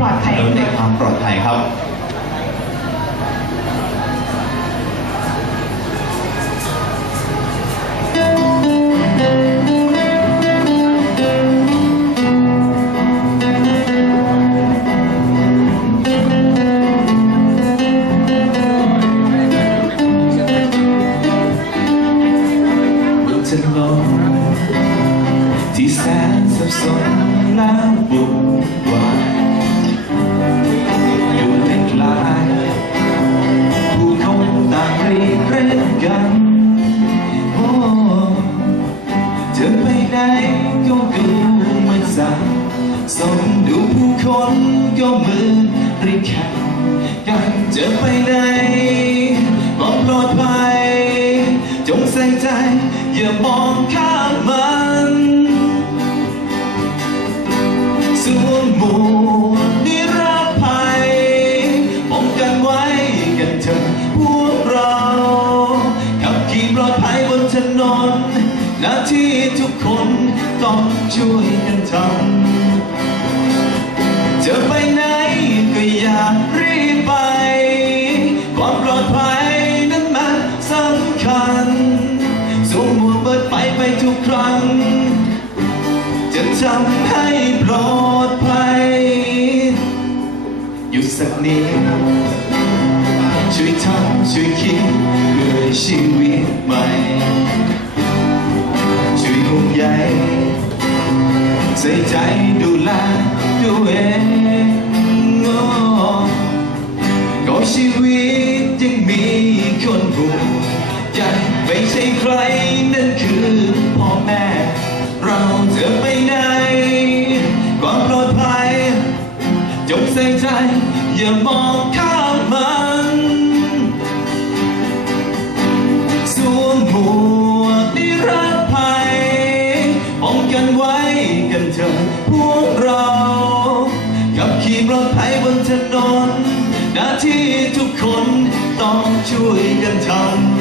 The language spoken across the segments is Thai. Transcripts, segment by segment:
ความปลอดภัยเริ่มในความปลอดภัยครับ สังสนดูผู้คนก็เหมือนริแข่งกันจะไปไหนก็ปลอดภัย จงใส่ใจ อย่ามองข้ามมันส่วมหมวก น้าที่ทุกคนต้องช่วยกันทำจะไปไหนก็อย่ารีบไป ความปลอดภัยนั้นมันสำคัญสวมหมวกเปิดไฟไปทุกครั้ง จะทำให้ปลอดภัย อยู่สักนิดช่วยทำช่วยคิดเพื่อชีวิตใหม่ ใยใส่ใจดูแลตัวเองโอ้ก็ชีวิตยังมีคนห่วงใยไม่ใช่ใครนั่นคือพ่อแม่ เราจะไปไหนความปลอดภัยจงใส่ใจอย่ามองข้า กันเถอะพวกเรากับขี่ปลอดภัยบนถนน หน้าที่ทุกคนต้องช่วยกันทำ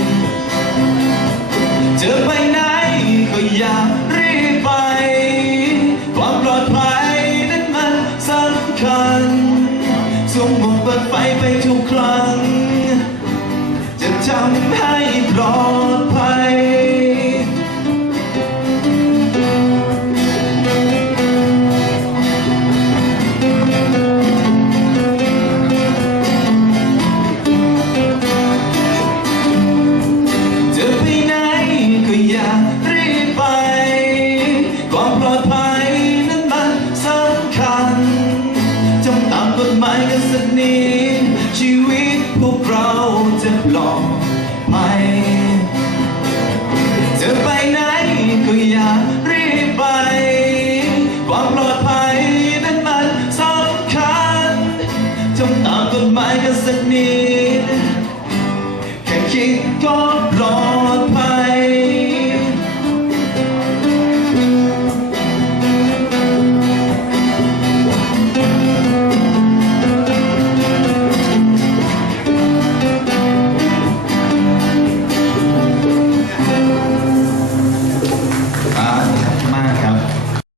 สักนิดชีวิตพวกเราจะปลอดภัยจะไปไหนก็อย่ารีบไป ความปลอดภัยนั้นมันสำคัญจำตามกฎหมายกันสักนิดแค่คิดก็ปลอดภัย